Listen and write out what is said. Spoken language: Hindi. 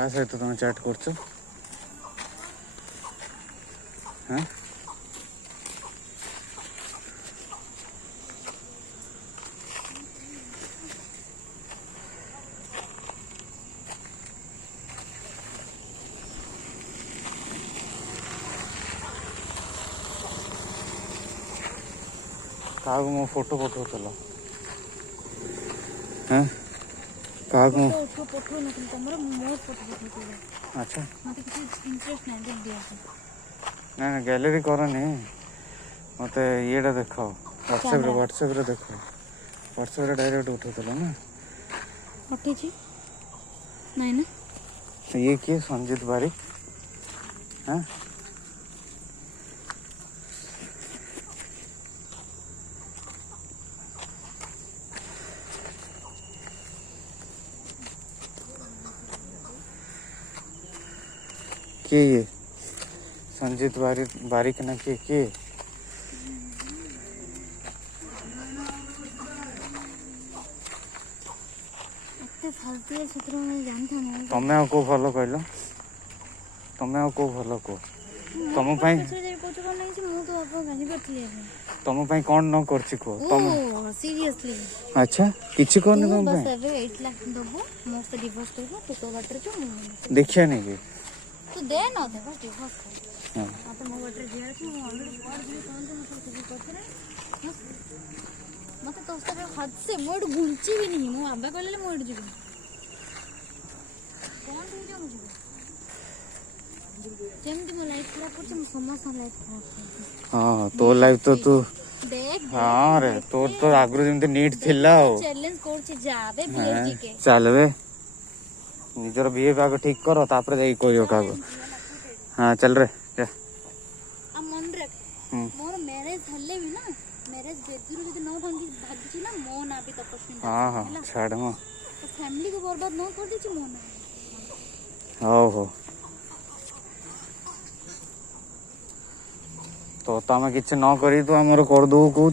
क्या सहित तुम चैट कर हाँ क्या मो फोटो पठाऊल हाँ क्या अच्छा ना ना गैलरी करनी मत ये देख व्हाट्सएप रे देख व्हाट्सएप रे डायरेक्ट उठाऊल ना नहीं ना ये किए संजीत बारिक हाँ के ये संजीत बारिक ना के फालतू सूत्र में जानता नहीं तमें आ को भलो कहल तमें आ को भलो को तुम पाई तुम पाई कौन न करछि को तुम सीरियसली अच्छा किछि कोन तुम बस पाई अबे 8 लाख दबो मस्त डिवोर्स करबो तो तो बाटर जो देखिया नहीं कि तू दे न दे बस डिवोर्स कर हां आप मो बाटर जे छी मो ऑलरेडी पढ़ दिए कौन तो कुछ करते मत तो उसका हद से मोड गुंची भी नहीं मो आबा कहले मोड जी कौन हो जा मुझे जेमती मो लाइफ खराब करछ मो समस्त लाइफ खराब करछ हां तो लाइफ तो तू देख हां रे तोर तो आगरो जेमती नीट थिला हो चैलेंज करछ जाबे बीएसजी के चलबे निजर बिहेव आगे ठीक करो तापर जाई कहियो कागो हां चल रे जा आ मन रख मोर मैरिज हल्ले भी ना मैरिज बेदुरु जदी न भागी ना मो ना भी तपस्वी हां हां छाड़ मो तो फैमिली को बर्बाद न कर दी मो ना हो तो तमें किसी न करी तो आमर कर दो कहूँ